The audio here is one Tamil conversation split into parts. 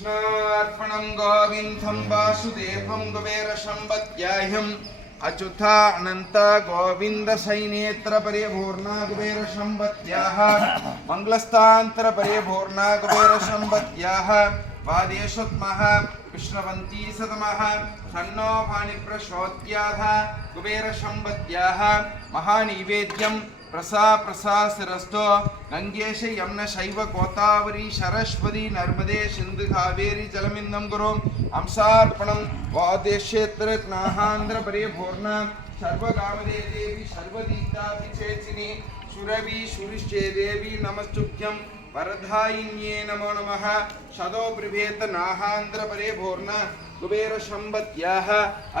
कृष्णार्पणं गोविन्दं वासुदेवं कुबेरशम्बद्याह्यम् अच्युता अनन्त गोविन्दसैनेत्रपरिपूर्णा कुबेरशम्बत्याः मङ्गलस्तान्तरपरिपूर्णा कुबेरशम्बत्याः वादेशोत्मः विष्णवन्ती सतमः। सन्नो भाणिप्रशोत्याः कुबेरशम्बत्याः महानैवेद्यं பிரசா பிரசா சிரஸ்தோ கங்கேஷ யம்ன சைவ கோதாவரி சரஸ்வதி நர்மதே சிந்து காவேரி ஜலமிந்தம் குரோம். அம்சார்ப்பணம் வாதேஷேத்திர நாகாந்திர பரே பூர்ணம் சர்வகாமதே தேவி சர்வதீதா सुरभि सुरिष्टे देवी नमस्तुभ्यं वरदायिन्ये नमो नमः शतो बिभेत नाहान्द्र परिपूर्ण कुबेरशम्पत्याः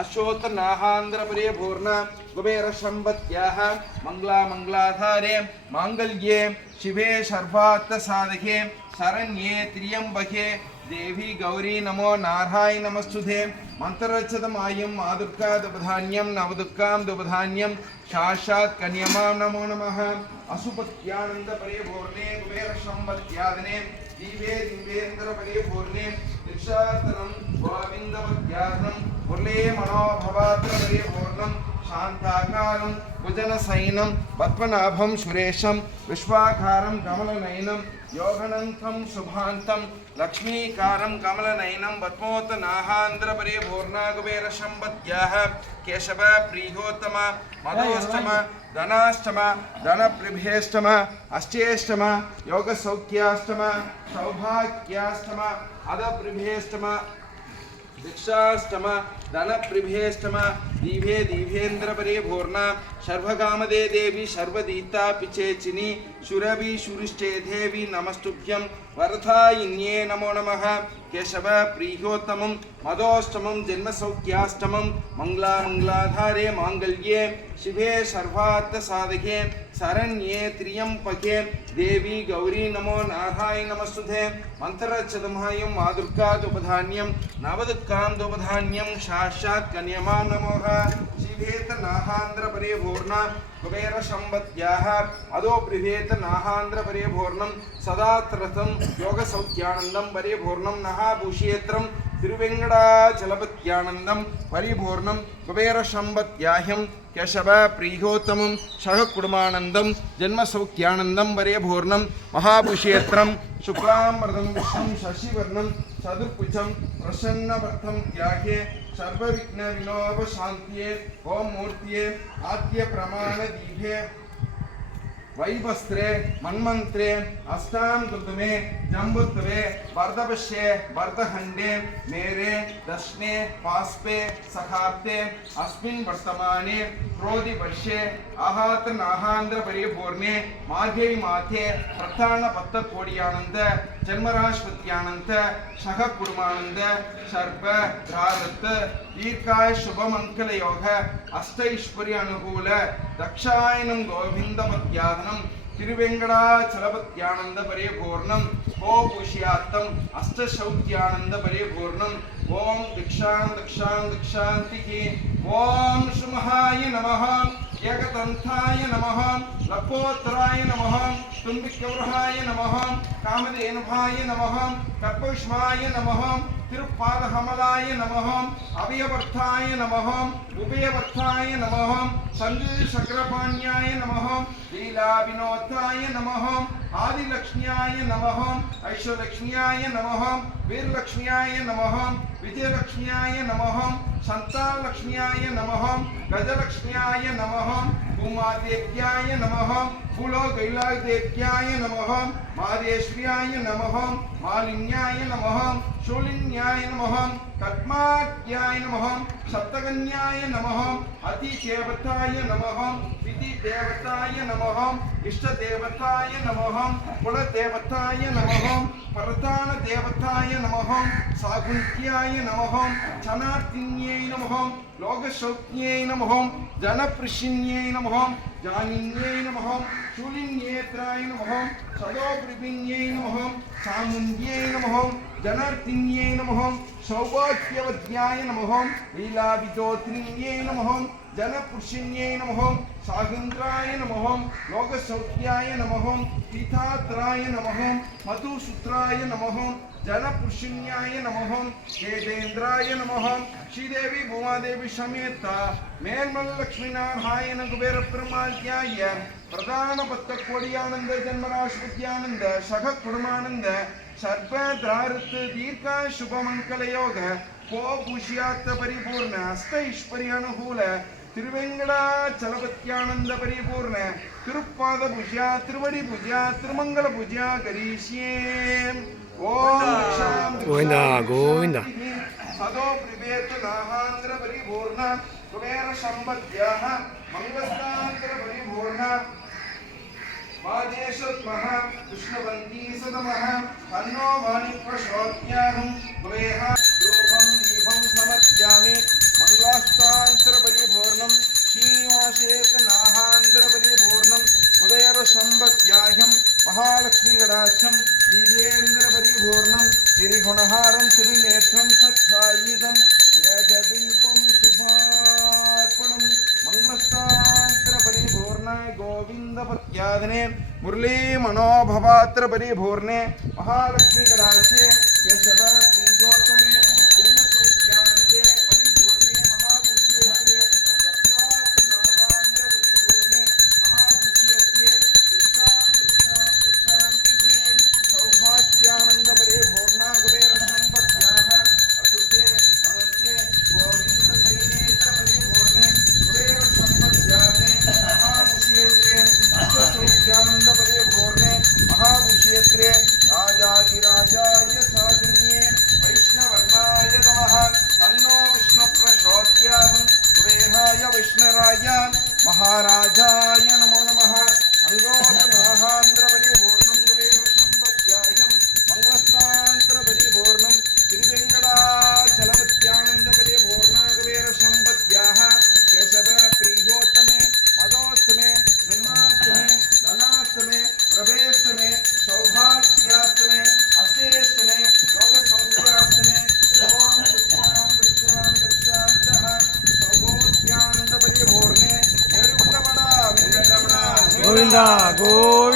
अशोत नाहान्द्र परिपूर्ण कुबेरशम्पत्याः मङ्गलामङ्गलाधारे माङ्गल्ये शिवे सर्वार्थसाधके शरण्ये त्र्यम्बके தேவி கௌரி நமோ நாராய் நமஸ்துதே மந்திரச்சதம் ஆயம் மாதுர்கா துபதானியம் நவதுக்காம் துபதானியம் சாஷாத் கன்யமாம் நமோ நம அசுபத்யானந்த பரே பூர்ணே குபேர சம்பத்யாதனே தீபே திம்பேந்திர பரே பூர்ணே நிஷார்த்தனம் கோவிந்தமத்யாசனம் முரளே மனோபவாத்திர பரே శాంతాకారం కుజనశయనం పద్మనాభం సురేశం విశ్వాకారం కమలనయనం యోగనంతం శుభాంతం లక్ష్మీకారం కమలనయనం పద్మోత్తనాహాంధ్రపరే పూర్ణాగుబేరసంపద్యాః కేశవ ప్రీహోత్తమ మదోష్టమ ధనాష్టమ ధనప్రభేష్టమ అష్టేష్టమ యోగసౌఖ్యాష్టమ సౌభాగ్యాష్టమ అదప్రభేష్టమ దిక్షాష్టమ ధనప్రిభేష్టమ దీభే దీభేంద్ర పరిపూర్ణ శర్వకామదే దేవి శర్వదీతాపిచేచిని శురభి శురిష్టే దేవి నమస్తుభ్యం వరథాయిన్యే నమో నమ కేశవ ప్రీహోత్తమం మదోష్టమం జన్మసౌఖ్యాష్టమం మంగళామంగళాధారే మాంగళ్యే శివే సర్వార్థ శరణ్యే త్రియంపకే దేవి గౌరీ నమో నాథాయ నమస్తుధే మంత్రచదమాయం మాదుర్గాదుపధాన్యం నవదుర్గాందుపధాన్యం శా साक्षात् कन्यमां नमोः शिवेत नाहान्द्रपरिपूर्ण कुबेरशम्पत्याः अदो बृहेत नाहान्द्रपरिपूर्णं सदा त्रतं योगसौख्यानन्दं परिपूर्णं नहाभूषेत्रं तिरुवेङ्गडाचलपत्यानन्दं परिपूर्णं कुबेरशम्पत्याह्यं केशव प्रियोत्तमं सहकुटुमानन्दं जन्मसौख्यानन्दं वरेपूर्णं महाभूषेत्रं शुक्लाम्बरदं विश्वं शशिवर्णं चतुर्भुजं प्रसन्नवर्थं त्यागे सर्वविघ्नविनोपशान्त्ये ॐ मूर्त्ये आद्यप्रमाणदीपे वैवस्त्रे मन्मन्त्रे अस्तां कृतुमे जम्बुत्वे वर्धपश्ये वर्धखण्डे मेरे दशने पास्पे सखाब्दे अस्मिन् वर्तमाने क्रोधिवर्षे आहात नाहान्द्रपरिपूर्णे मार्गै माथे ಜನ್ಮರಾಶ್ವತ್ಯಾನಂತ ಸಹ ಕುಡುಮಾನಂದ ಸರ್ವ ಧಾರತ್ ದೀರ್ಘಾಯ ಶುಭಮಂಕಲ ಯೋಗ ಅಷ್ಟೈಶ್ವರ್ಯ ಅನುಕೂಲ ದಕ್ಷಾಯನಂ ಗೋವಿಂದ ಮಧ್ಯಾಹ್ನಂ திருவெங்கடாச்சலபத்யானந்த பரியபூர்ணம் ஓ பூஷியாத்தம் அஷ்டசௌத்தியானந்த பரியபூர்ணம் ஓம் திக்ஷாம் திக்ஷாம் திக்ஷாந்திகி ஓம் சுமஹாய நமஹாம் ఏకదంతాయ నమ లపోత్తరాయ నమ తుంబిక్యవృహాయ నమ కామధేనుభాయ నమ కర్పూష్మాయ నమ நமஹ திருப்பாதகமலாய நமகம் அபயவர்த்தாய நமகம் உபயவர்த்தாய நமகம் சங்கு சக்கரபாணியாய நமகம் லீலா வினோத்தாய நமகம் ஆதிலக்ஷ்மியாய நமகம் ஐஸ்வரலக்ஷ்மியாய நமகம் வீரலக்ஷ்மியாய நமகம் விஜயலக்ஷ்மியாய நமகம் சந்தானலக்ஷ்மியாய நமகம் கஜலக்ஷ்மியாய நமகம் பூமாதேவியாய நமகம் பூமாதேவ்யாய கைலாய தேவியாய நமகம் மாதேஸ்வரியாய நமகம் மாலின்யாய நமகம் शूलिन्याय नमः कद्माज्ञाय नमः, सप्तकन्याय नमः, अतिदेवताय नमः, विधिदेवताय नमः, इष्टदेवताय नमः, कुलदेवताय नमः, प्रधानदेवताय नमः साकुन्त्याय नमः जनार्दिन्यै नमः लोकसौज्ञै नमः जनप्रशिन्यै नमः जानिन्यै नमः शूलिन्येत्राय नमः सदोपृपिन्यै नमः, चामुण्ड्यै नमः जनार्दिन्यै नमः सौभाग्यवद्याय नमः लीलाविदोत्रिण्यै नमः जनपुरुषिण्यै नमः सागन्द्राय नमः, लोकसौख्याय नमः पीतात्राय नमः, मधुसूत्राय नमः ஜலபுஷின்யாய நமகம் கேதேந்திராய நமகம் ஸ்ரீதேவி பூமாதேவி சமேத்தா மேன்மல் லக்ஷ்மிநாராயண குபேர பெருமாக்கியாய பிரதான பத்த கோடியானந்த ஜன்மராஷ்பத்யானந்த சக குடுமானந்த சர்வ திராருத்து தீர்க்கா சுபமங்கலயோக கோ பூஷியாத்த பரிபூர்ண அஸ்த ஐஸ்வர்யானுகூல திருவெங்கடாச்சலபத்யானந்த பரிபூர்ண திருப்பாத பூஜா திருவடி பூஜா திருமங்கல பூஜா கரீஷ்யே ஓம் கோவிந்தா கோவிந்தா சதோ பிரிவேத்து நாகாந்திர பரிபூர்ண குபேர சம்பத்யாக மங்களஸ்தாந்திர பரிபூர்ண வாதேஷோத்மஹ விஷ்ணுவந்தி சதமஹ அன்னோ வாணிப்ரசோத்யாகம் குவேஹா चेत् नाहान्तरपरिपूर्णं कुबेरशम्भत्याह्यं महालक्ष्मीगडाख्यं दिव्येन्द्रपरिपूर्णं तिरिगुणहारं तिरुनेत्रं सत्सायितं येषदिल्पं शुभार्पणं मङ्गलस्तान्तरपरिपूर्णाय गोविन्दपत्यादिने मुरलीमनोभवात्रपरिपूर्णे महालक्ष्मीगडाख्ये यशदा 한다고.